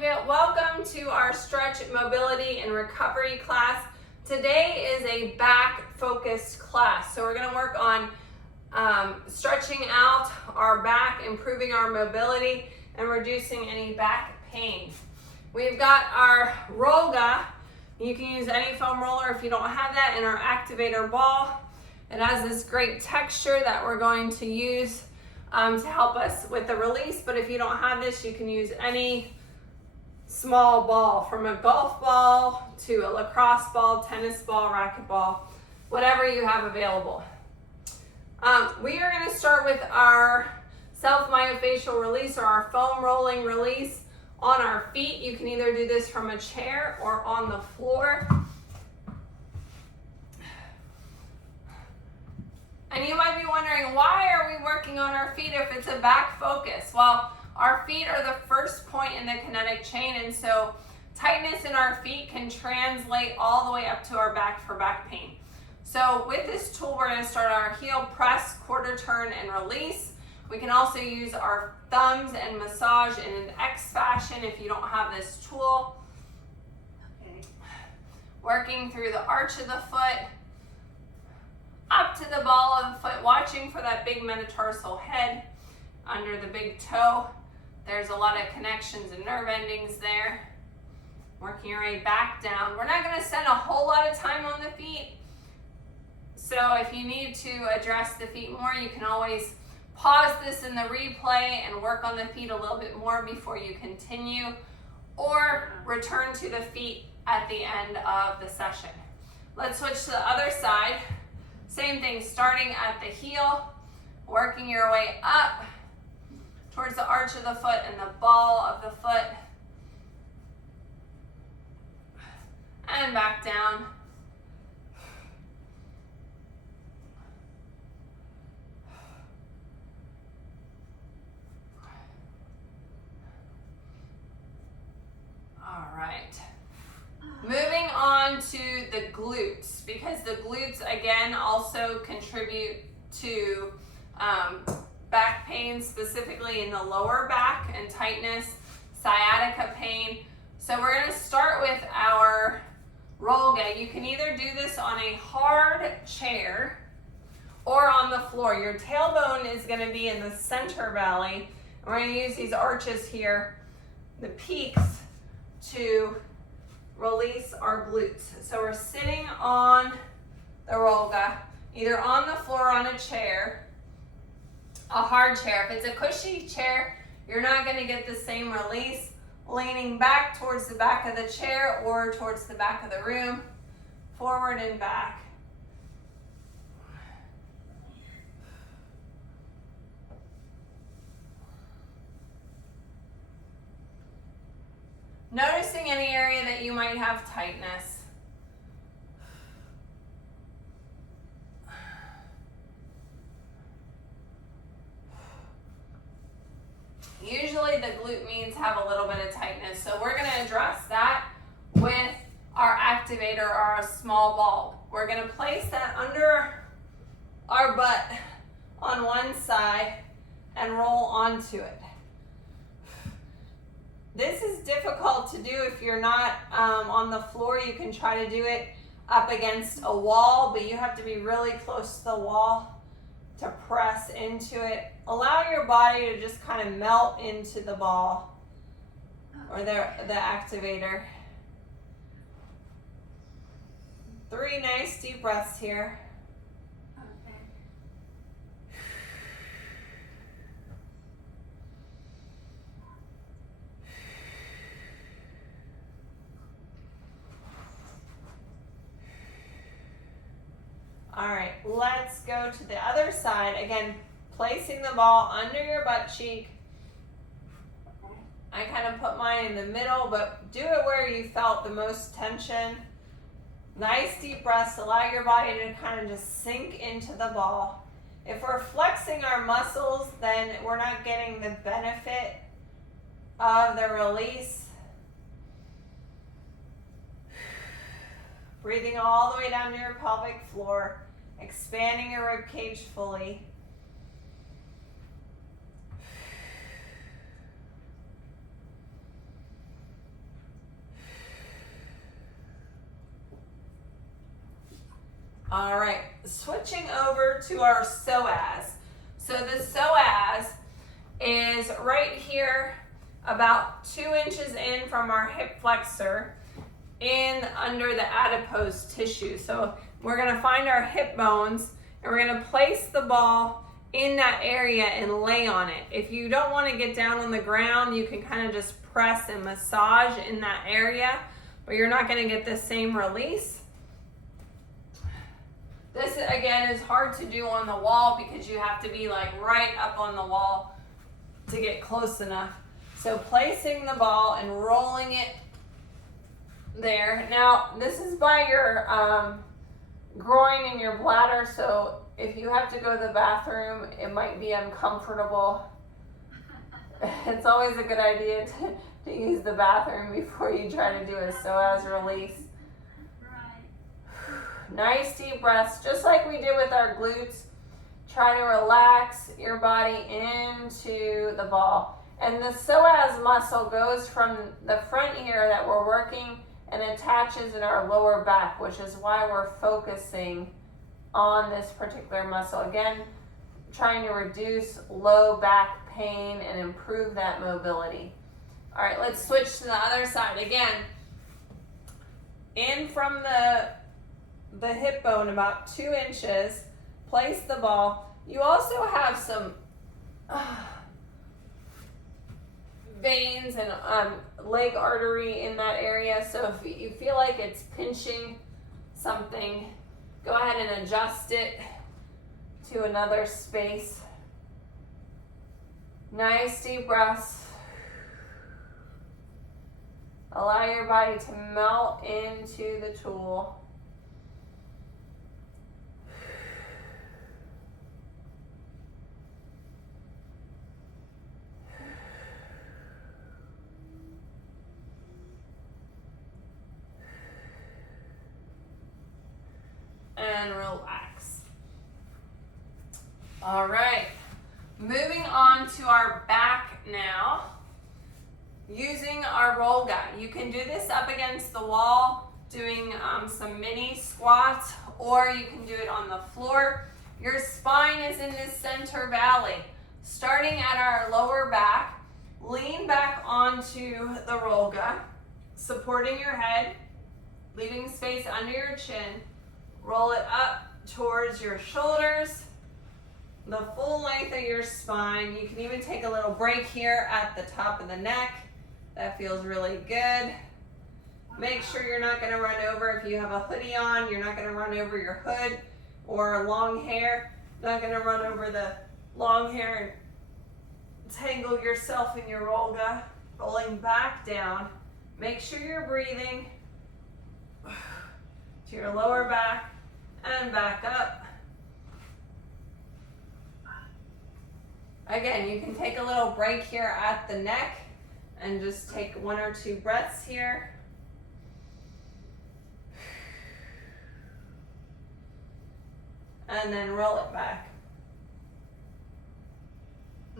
Welcome to our stretch, mobility, and recovery class. Today is a back-focused class. So we're going to work on stretching out our back, improving our mobility, and reducing any back pain. We've got our Roga. You can use any foam roller if you don't have that, and our activator ball. It has this great texture that we're going to use to help us with the release, but if you don't have this, you can use any small ball, from a golf ball to a lacrosse ball, tennis ball, racquetball, whatever you have available. We are going to start with our self-myofascial release, or our foam rolling release on our feet. You can either do this from a chair or on the floor. And you might be wondering, why are we working on our feet if it's a back focus? Well, our feet are the first point in the kinetic chain, and so tightness in our feet can translate all the way up to our back for back pain. So with this tool, we're going to start our heel press, quarter turn, and release. We can also use our thumbs and massage in an X fashion if you don't have this tool. Okay. Working through the arch of the foot, up to the ball of the foot, watching for that big metatarsal head under the big toe. There's a lot of connections and nerve endings there. Working your way back down. We're not going to spend a whole lot of time on the feet. So if you need to address the feet more, you can always pause this in the replay and work on the feet a little bit more before you continue, or return to the feet at the end of the session. Let's switch to the other side. Same thing, starting at the heel, working your way up towards the arch of the foot and the ball of the foot, and back down. All right. Moving on to the glutes, because the glutes again also contribute to back pain, specifically in the lower back, and tightness, sciatica pain. So we're going to start with our Roga. You can either do this on a hard chair or on the floor. Your tailbone is going to be in the center valley. We're going to use these arches here, the peaks, to release our glutes. So we're sitting on the Roga, either on the floor or on a chair, a hard chair. If it's a cushy chair, you're not going to get the same release. Leaning back towards the back of the chair or towards the back of the room, forward and back. Noticing any area that you might have tightness. Usually the glute means have a little bit of tightness, so we're going to address that with our activator, or our small ball. We're going to place that under our butt on one side and roll onto it. This is difficult to do if you're not on the floor. You can try to do it up against a wall, but you have to be really close to the wall to press into it. Allow your body to just kind of melt into the ball or the activator. 3 nice deep breaths here. All right, let's go to the other side. Again, placing the ball under your butt cheek. I kind of put mine in the middle, but do it where you felt the most tension. Nice deep breaths. Allow your body to kind of just sink into the ball. If we're flexing our muscles, then we're not getting the benefit of the release. Breathing all the way down to your pelvic floor, expanding your rib cage fully. All right, switching over to our psoas. So the psoas is right here, about 2 inches in from our hip flexor, in under the adipose tissue. So we're gonna find our hip bones and we're gonna place the ball in that area and lay on it. If you don't wanna get down on the ground, you can kind of just press and massage in that area, but you're not gonna get the same release. This, again, is hard to do on the wall because you have to be like right up on the wall to get close enough. So placing the ball and rolling it there. Now, this is by your groin and your bladder, so if you have to go to the bathroom, it might be uncomfortable. It's always a good idea to use the bathroom before you try to do a psoas release. Nice deep breaths, just like we did with our glutes. Try to relax your body into the ball. And the psoas muscle goes from the front here that we're working and attaches in our lower back, which is why we're focusing on this particular muscle. Again, trying to reduce low back pain and improve that mobility. All right, let's switch to the other side. Again, in from the hip bone about 2 inches, place the ball. You also have some veins and leg artery in that area, so if you feel like it's pinching something, go ahead and adjust it to another space. Nice deep breaths. Allow your body to melt into the tool. And relax. All right, moving on to our back now. Using our roll guy. You can do this up against the wall, doing some mini squats, or you can do it on the floor. Your spine is in this center valley. Starting at our lower back, lean back onto the roll guy, supporting your head, leaving space under your chin. Roll it up towards your shoulders, the full length of your spine. You can even take a little break here at the top of the neck. That feels really good. Make sure you're not going to run over. If you have a hoodie on, you're not going to run over your hood, or long hair. Not going to run over the long hair and tangle yourself in your roll guy. Rolling back down. Make sure you're breathing to your lower back and back up. Again, you can take a little break here at the neck and just take 1 or 2 breaths here. And then roll it back.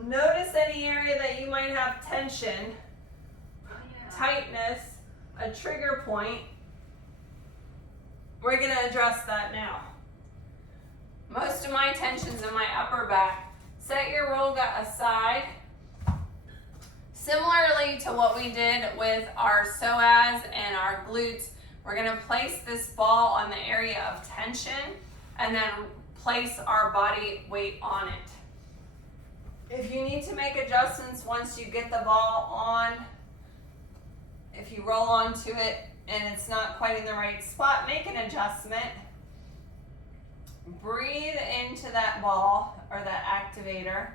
Notice any area that you might have tension, tightness, a trigger point. We're going to address that now. Most of my tension's in my upper back. Set your roll aside. Similarly to what we did with our psoas and our glutes, we're going to place this ball on the area of tension and then place our body weight on it. If you need to make adjustments once you get the ball on, if you roll onto it and it's not quite in the right spot, make an adjustment. Breathe into that ball or that activator.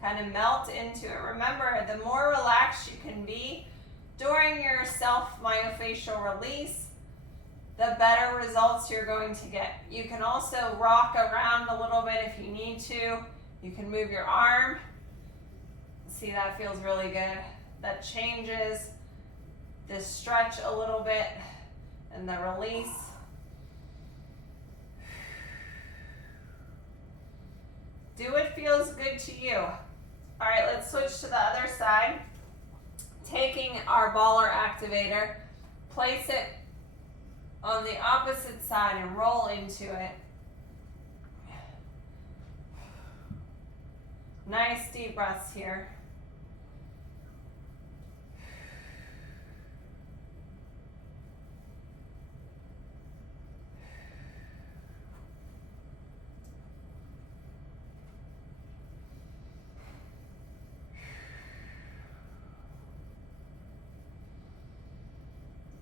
Kind of melt into it. Remember, the more relaxed you can be during your self-myofascial release, the better results you're going to get. You can also rock around a little bit if you need to. You can move your arm. See, that feels really good. That changes this stretch a little bit and the release. Do what feels good to you. All right, let's switch to the other side. Taking our baller activator, place it on the opposite side and roll into it. Nice deep breaths here.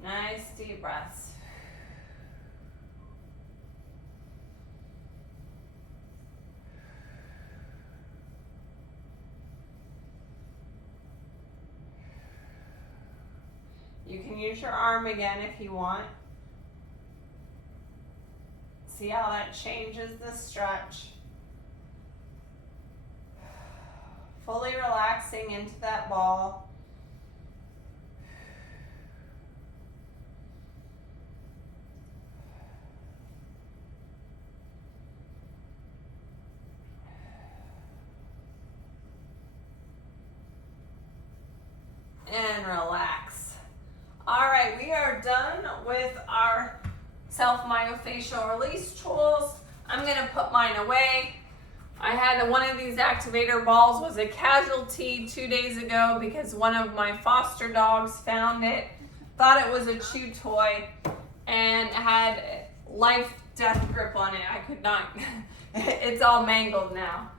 Nice deep breaths. You can use your arm again if you want. See how that changes the stretch. Fully relaxing into that ball. And relax. All right, we are done with our self-myofascial release tools. I'm gonna put mine away. I had one of these activator balls was a casualty 2 days ago because one of my foster dogs found it, thought it was a chew toy, and had life death grip on it. I could not, it's all mangled now.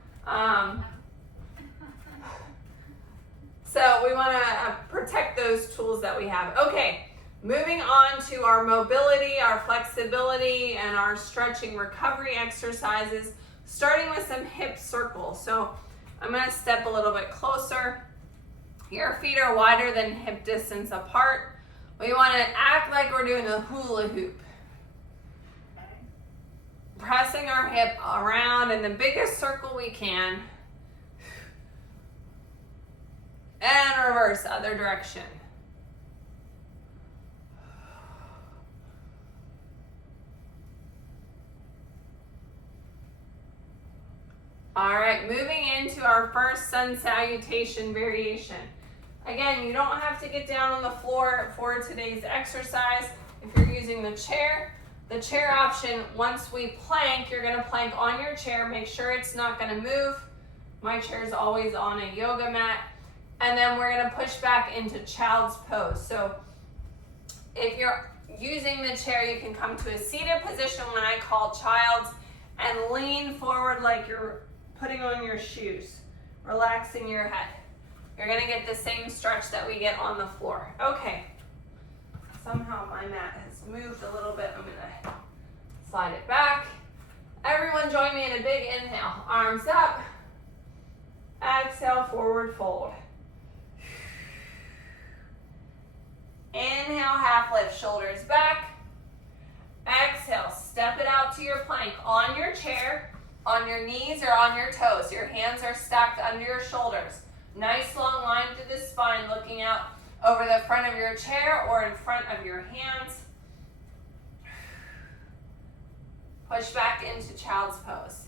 So we want to protect those tools that we have. Okay, moving on to our mobility, our flexibility, and our stretching recovery exercises, starting with some hip circles. So I'm going to step a little bit closer. Your feet are wider than hip distance apart. We want to act like we're doing a hula hoop. Pressing our hip around in the biggest circle we can. And reverse, other direction. All right, moving into our first sun salutation variation. Again, you don't have to get down on the floor for today's exercise. If you're using the chair option, once we plank, you're gonna plank on your chair. Make sure it's not gonna move. My chair is always on a yoga mat. And then we're gonna push back into child's pose. So if you're using the chair, you can come to a seated position when I call child's and lean forward like you're putting on your shoes, relaxing your head. You're gonna get the same stretch that we get on the floor. Okay, somehow my mat has moved a little bit. I'm gonna slide it back. Everyone join me in a big inhale. Arms up, exhale, forward fold. Inhale, half lift, shoulders back. Exhale, step it out to your plank on your chair, on your knees or on your toes. Your hands are stacked under your shoulders. Nice long line through the spine, looking out over the front of your chair or in front of your hands. Push back into child's pose.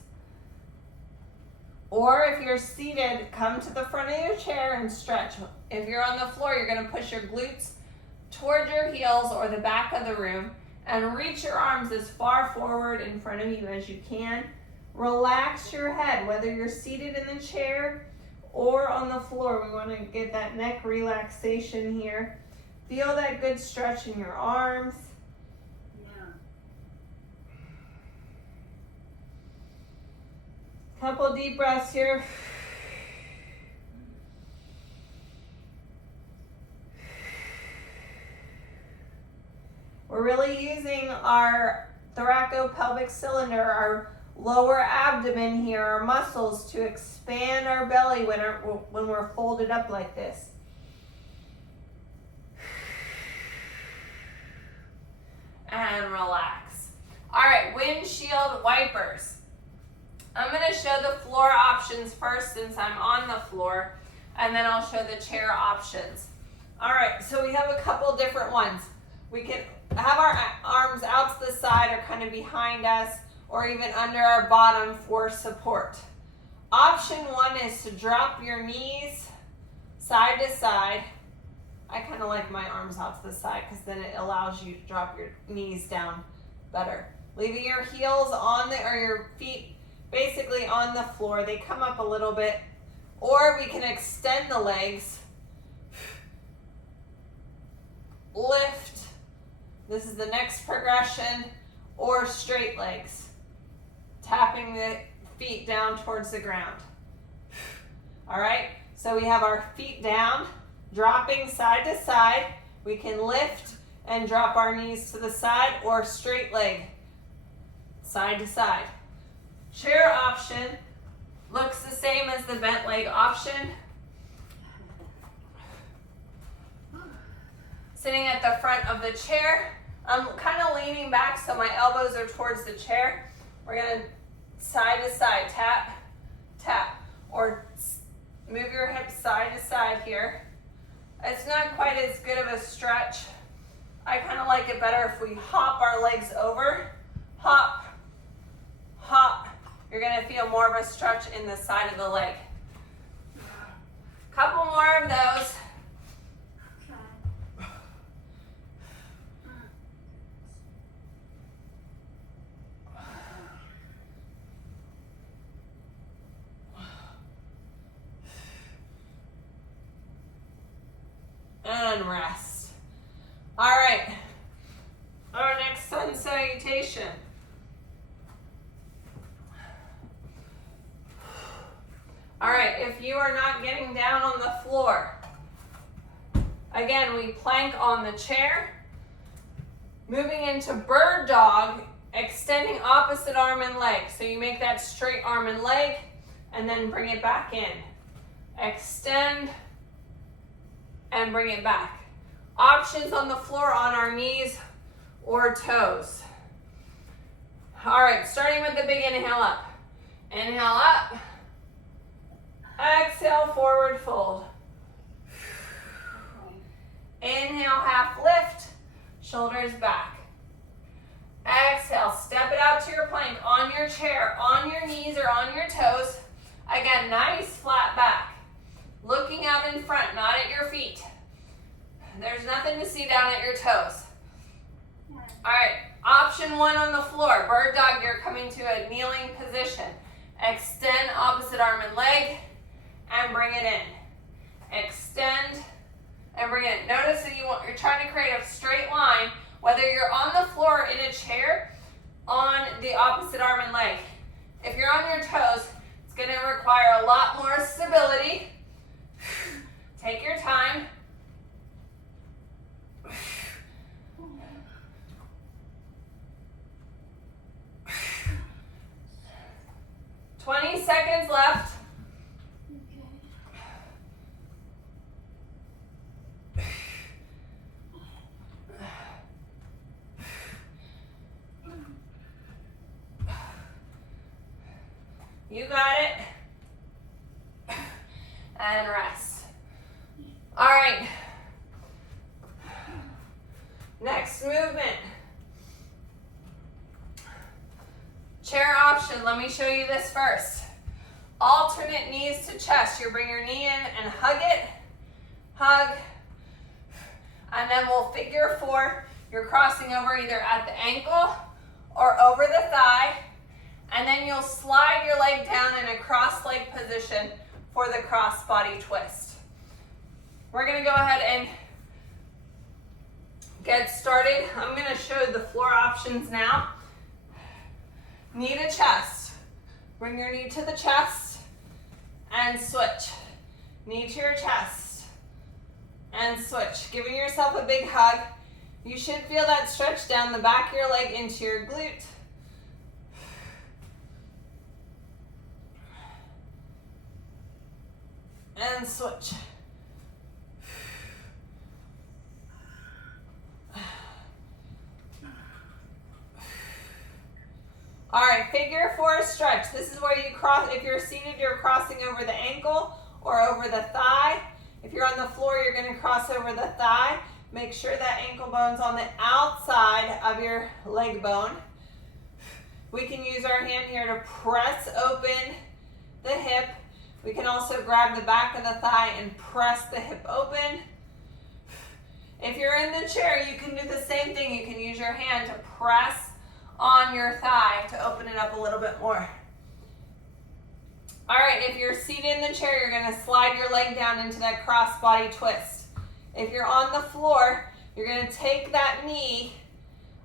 Or if you're seated, come to the front of your chair and stretch. If you're on the floor, you're gonna push your glutes toward your heels or the back of the room and reach your arms as far forward in front of you as you can. Relax your head, whether you're seated in the chair or on the floor. We want to get that neck relaxation here. Feel that good stretch in your arms. Yeah. Couple deep breaths here. We're really using our thoracopelvic cylinder, our lower abdomen here, our muscles, to expand our belly when we're folded up like this. And relax. All right, windshield wipers. I'm going to show the floor options first since I'm on the floor, and then I'll show the chair options. All right, so we have a couple different ones. We can have our arms out to the side or kind of behind us or even under our bottom for support. Option one is to drop your knees side to side. I kind of like my arms out to the side because then it allows you to drop your knees down better. Leaving your heels on or your feet basically on the floor. They come up a little bit, or we can extend the legs. Lift. This is the next progression, or straight legs. Tapping the feet down towards the ground. All right, so we have our feet down, dropping side to side. We can lift and drop our knees to the side, or straight leg, side to side. Chair option looks the same as the bent leg option. Sitting at the front of the chair, I'm kind of leaning back so my elbows are towards the chair. We're going to side to side, tap, tap, or move your hips side to side here. It's not quite as good of a stretch. I kind of like it better if we hop our legs over. Hop, hop. You're going to feel more of a stretch in the side of the leg. Couple more of those. And rest. All right. Our next sun salutation. All right, if you are not getting down on the floor, again, we plank on the chair, moving into bird dog, extending opposite arm and leg. So you make that straight arm and leg, and then bring it back in. Extend, and bring it back. Options on the floor on our knees or toes. All right, starting with the big inhale up. Inhale up. Exhale, forward fold. Inhale, half lift, shoulders back. Exhale, step it out to your plank on your chair, on your knees or on your toes. Again, nice flat back. Looking out in front, not at your feet. There's nothing to see down at your toes. All right, option one on the floor. Bird dog, you're coming to a kneeling position. Extend opposite arm and leg and bring it in. Extend and bring it in. Notice that you're trying to create a straight line, whether you're on the floor or in a chair, on the opposite arm and leg. If you're on your toes, it's going to require a lot more stability. Take your time. 20 seconds left. You got it. And rest. All right. Next movement. Chair option. Let me show you this first. Alternate knees to chest. You bring your knee in and hug it. Hug. And then we'll figure four. You're crossing over either at the ankle or over the thigh. And then you'll slide your leg down in a cross leg position for the cross body twist. We're going to go ahead and get started. I'm going to show the floor options now. Knee to chest. Bring your knee to the chest and switch. Knee to your chest and switch. Giving yourself a big hug. You should feel that stretch down the back of your leg into your glute. And switch. All right, figure four stretch. This is where you cross. If you're seated, you're crossing over the ankle or over the thigh. If you're on the floor, you're going to cross over the thigh. Make sure that ankle bone's on the outside of your leg bone. We can use our hand here to press open the hip. We can also grab the back of the thigh and press the hip open. If you're in the chair, you can do the same thing. You can use your hand to press on your thigh to open it up a little bit more. All right, if you're seated in the chair, you're going to slide your leg down into that cross body twist. If you're on the floor, you're going to take that knee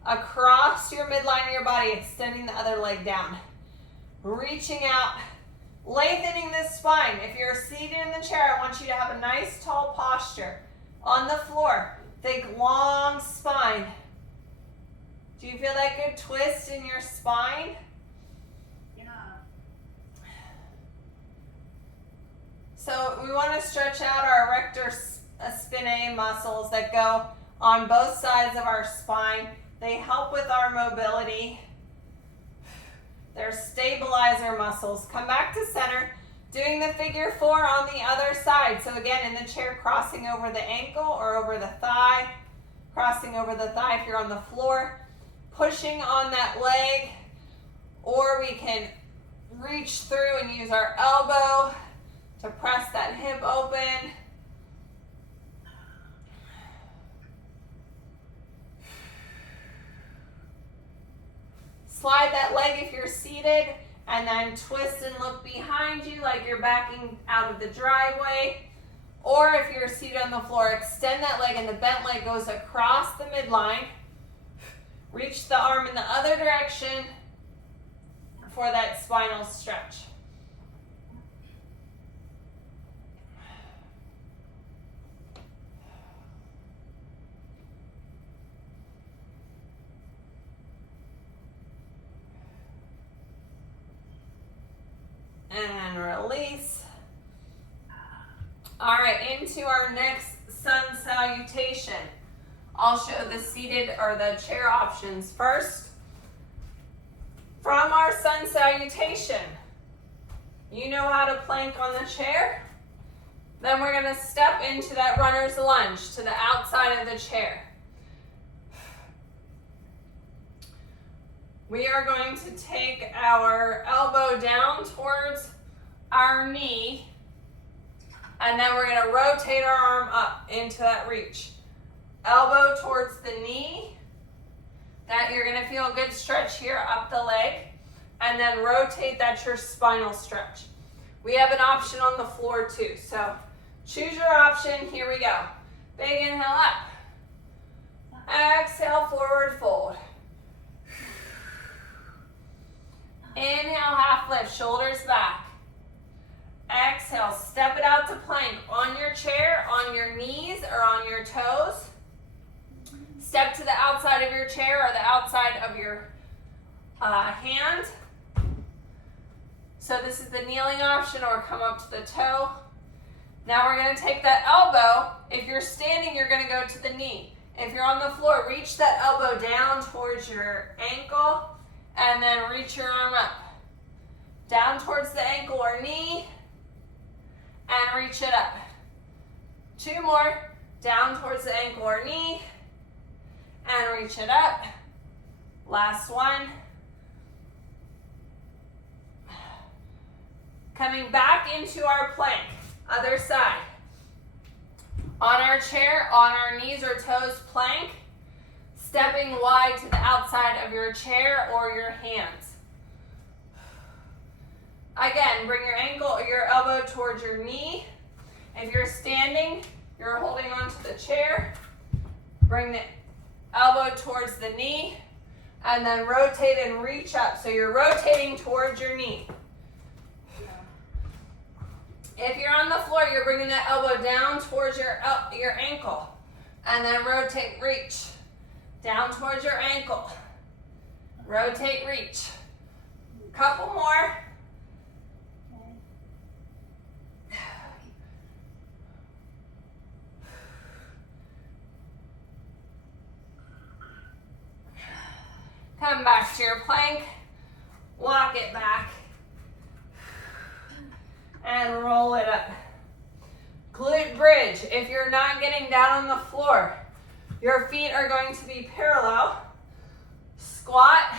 across your midline of your body, extending the other leg down. Reaching out, lengthening the spine. If you're seated in the chair, I want you to have a nice tall posture. On the floor, think long spine. Do you feel that good twist in your spine? Yeah. So we want to stretch out our erector spinae muscles that go on both sides of our spine. They help with our mobility. They're stabilizer muscles. Come back to center, doing the figure 4 on the other side. So again, in the chair, crossing over the ankle or over the thigh, crossing over the thigh if you're on the floor, pushing on that leg, or we can reach through and use our elbow to press that hip open. Slide that leg if you're seated, and then twist and look behind you like you're backing out of the driveway. Or if you're seated on the floor, extend that leg and the bent leg goes across the midline. Reach the arm in the other direction for that spinal stretch. And release. All right, into our next sun salutation. I'll show the seated or the chair options first. From our sun salutation, you know how to plank on the chair. Then we're going to step into that runner's lunge to the outside of the chair. We are going to take our elbow down towards our knee, and then we're going to rotate our arm up into that reach. Elbow towards the knee. That you're going to feel a good stretch here up the leg, and then rotate. That's your spinal stretch. We have an option on the floor too, so choose your option. Here we go. Big inhale up. Exhale, forward fold. Inhale, half lift, shoulders back. Exhale, step it out to plank on your chair, on your knees, or on your toes. Step to the outside of your chair or the outside of your hand. So this is the kneeling option, or come up to the toe. Now we're going to take that elbow. If you're standing, you're going to go to the knee. If you're on the floor, reach that elbow down towards your ankle, and then reach your arm up. Down towards the ankle or knee, and reach it up. 2 more. Down towards the ankle or knee, and reach it up. Last one. Coming back into our plank, other side. On our chair, on our knees or toes, plank. Stepping wide to the outside of your chair or your hands. Again, bring your ankle or your elbow towards your knee. If you're standing, you're holding onto the chair. Bring the elbow towards the knee, and then rotate and reach up. So you're rotating towards your knee. If you're on the floor, you're bringing that elbow down towards your ankle, and then rotate, reach. Down towards your ankle. Rotate, reach. Couple more. Come back to your plank. Walk it back. And roll it up. Glute bridge. If you're not getting down on the floor, your feet are going to be parallel. Squat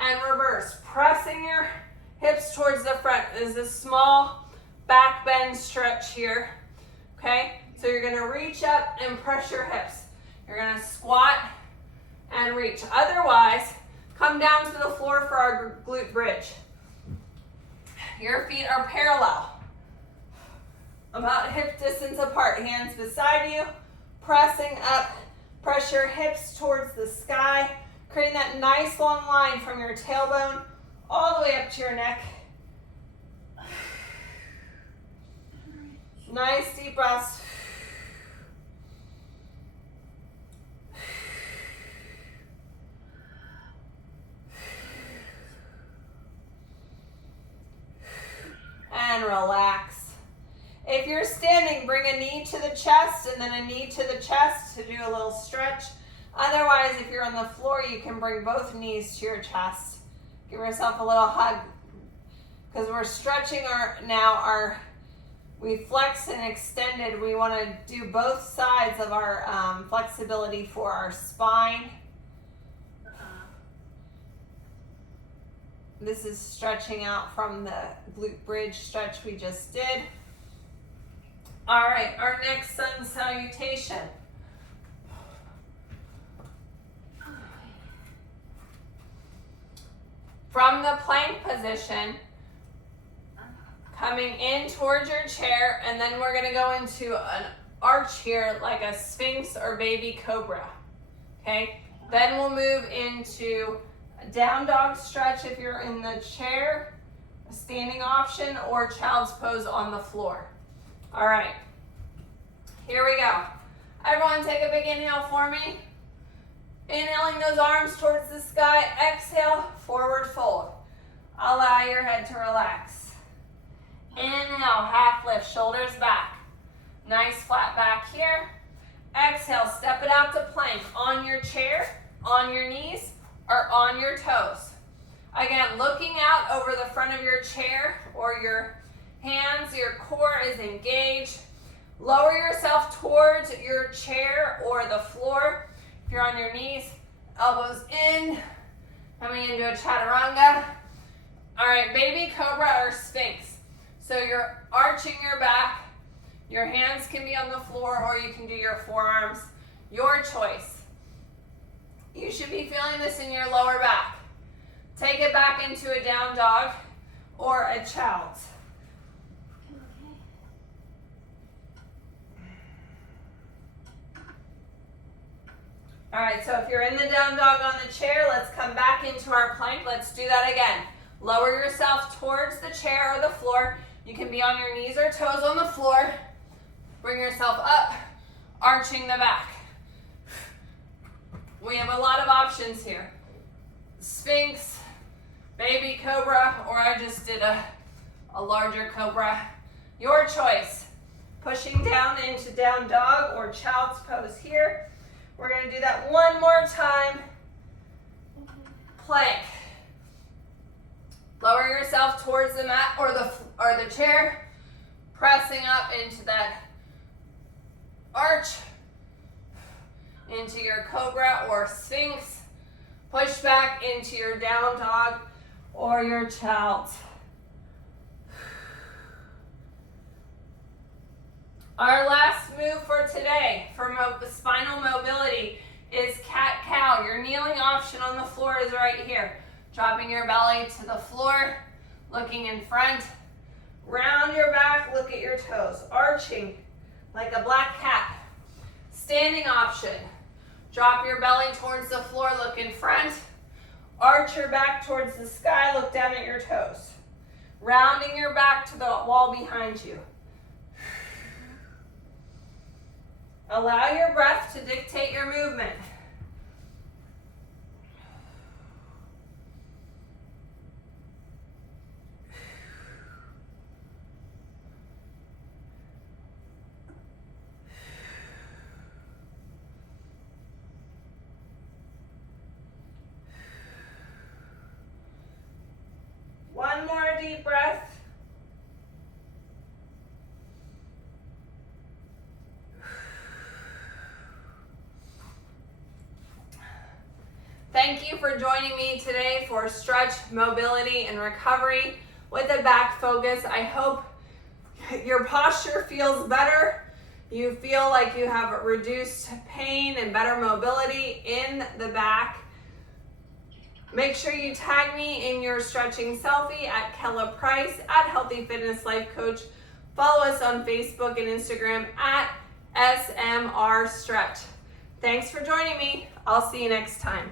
and reverse. Pressing your hips towards the front. There's a small back bend stretch here. Okay? So you're gonna reach up and press your hips. You're gonna squat and reach. Otherwise, come down to the floor for our glute bridge. Your feet are parallel, about hip distance apart. Hands beside you, pressing up. Press your hips towards the sky, creating that nice long line from your tailbone all the way up to your neck. Nice deep breaths. And relax. If you're standing, bring a knee to the chest and then a knee to the chest to do a little stretch. Otherwise, if you're on the floor, you can bring both knees to your chest. Give yourself a little hug because we're stretching we flexed and extended. We want to do both sides of our flexibility for our spine. This is stretching out from the glute bridge stretch we just did. All right, our next sun salutation. From the plank position, coming in towards your chair, and then we're gonna go into an arch here like a sphinx or baby cobra, okay? Then we'll move into a down dog stretch if you're in the chair, a standing option, or child's pose on the floor. All right, here we go. Everyone take a big inhale for me. Inhaling those arms towards the sky. Exhale, forward fold. Allow your head to relax. Inhale, half lift, shoulders back. Nice flat back here. Exhale, step it out to plank on your chair, on your knees, or on your toes. Again, looking out over the front of your chair or your hands, your core is engaged. Lower yourself towards your chair or the floor. If you're on your knees, elbows in, coming into a chaturanga. All right, baby cobra or sphinx. So you're arching your back. Your hands can be on the floor or you can do your forearms. Your choice. You should be feeling this in your lower back. Take it back into a down dog or a child's. All right, so if you're in the down dog on the chair, let's come back into our plank. Let's do that again. Lower yourself towards the chair or the floor. You can be on your knees or toes on the floor. Bring yourself up, arching the back. We have a lot of options here. Sphinx, baby cobra, or I just did a larger cobra. Your choice. Pushing down into down dog or child's pose here. We're going to do that one more time. Plank. Lower yourself towards the mat or the chair, pressing up into that arch, into your cobra or sphinx. Push back into your down dog or your child's. Our last move for today for spinal mobility is cat-cow. Your kneeling option on the floor is right here. Dropping your belly to the floor, looking in front. Round your back, look at your toes. Arching like a black cat. Standing option. Drop your belly towards the floor, look in front. Arch your back towards the sky, look down at your toes. Rounding your back to the wall behind you. Allow your breath to dictate your movement. One more deep breath. Thank you for joining me today for stretch, mobility, and recovery with a back focus. I hope your posture feels better, you feel like you have reduced pain and better mobility in the back, make sure you tag me in your stretching selfie at Kella Price at Healthy Fitness Life Coach. Follow us on Facebook and Instagram at SMR Stretch. Thanks for joining me. I'll see you next time.